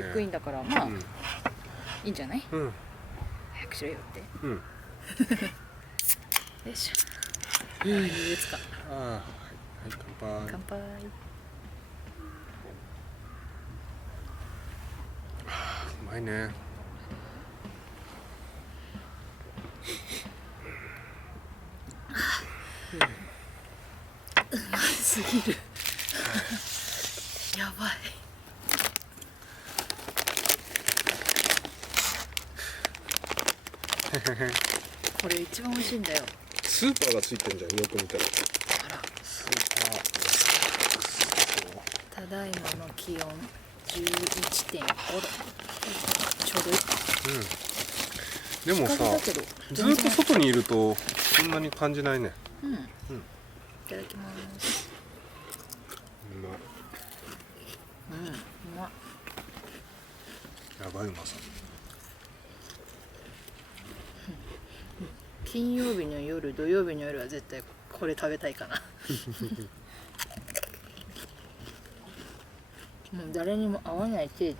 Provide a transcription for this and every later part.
チェックインだから、まあ、いいんじゃない？早くしろよって。よいしょ。いいですか。はい、乾杯。乾杯。うまいね。うますぎる。やばい。これ一番美味しいんだよ。スーパーがついてんじゃん、よく見たら。あら。スーパー。ただいまの気温11.5度。ちょうどいい。でもさ、ずっと外にいるとそんなに感じないね。いただきます。うまい。うまい。やばいうまさ。金曜日の夜、土曜日の夜は絶対これ食べたいかな。もう誰にも合わない程度。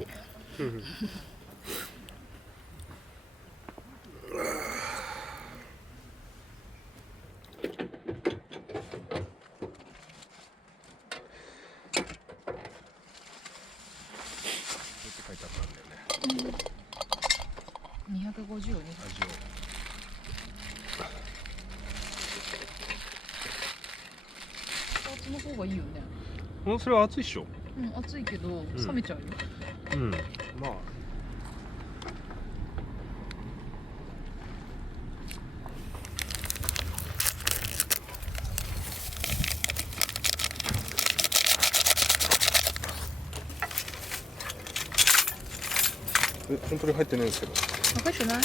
書いてあったんだよね。250をね。味を。熱々の方がいいよね。それは熱いっしょ。熱いけど冷めちゃうよ。まあ。本当に入ってないんですけど。入ってない？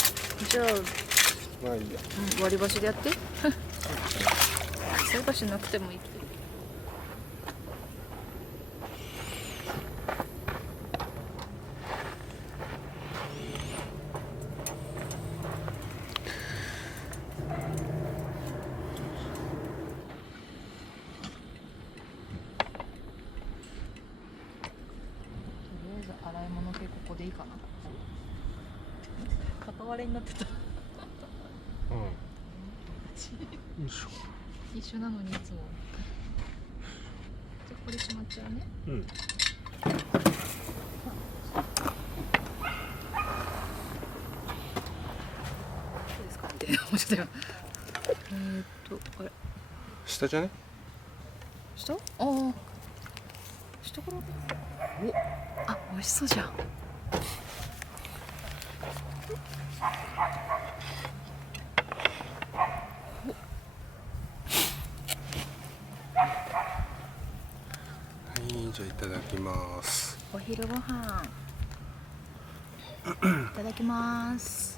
じゃあ、まあいいや。割り箸でやって。菜箸なくてもいいけど。洗い物系ここでいいかな。片割れになってた。よいしょ。一緒なのにいつも。じゃあこれしまっちゃうね。どうですかみたいな。もうちょっと今。あれ。下じゃね？下？ああ。下から。美味しそうじゃん。はい、じゃあいただきます。お昼ご飯。いただきます。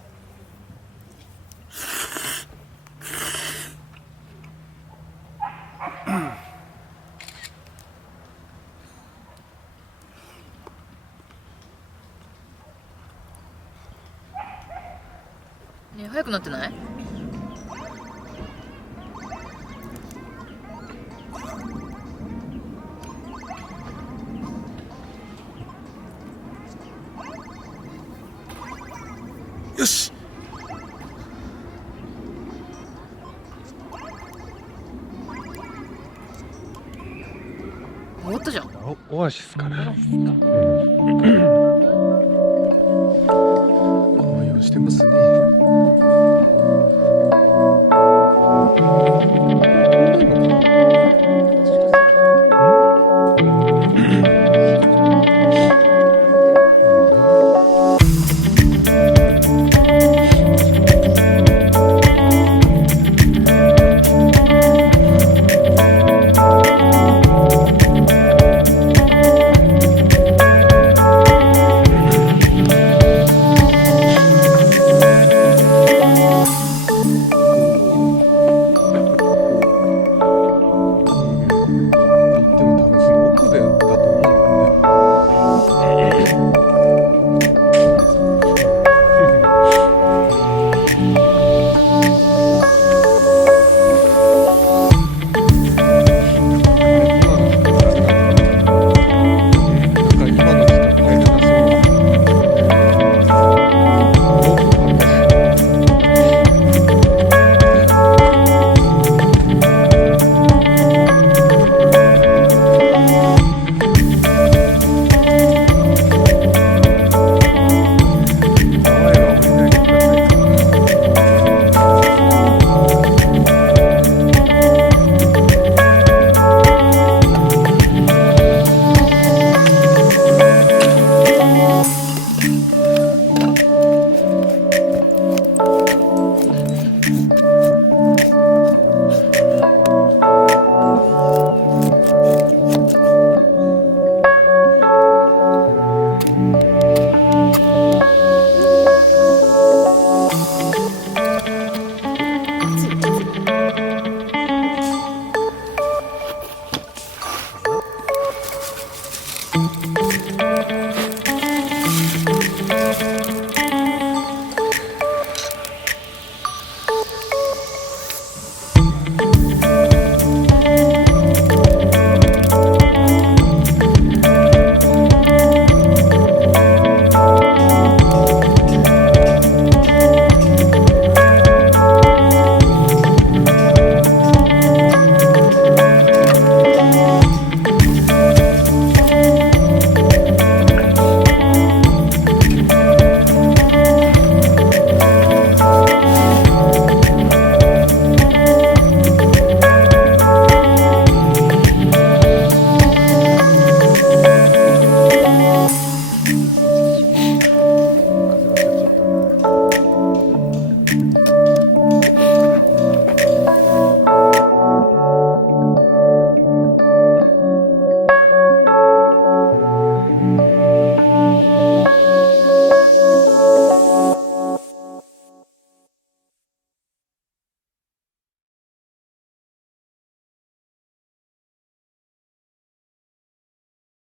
ね、早くなってない？よし。終わったじゃん。オアシスかな。オアシスか。紅葉してますね。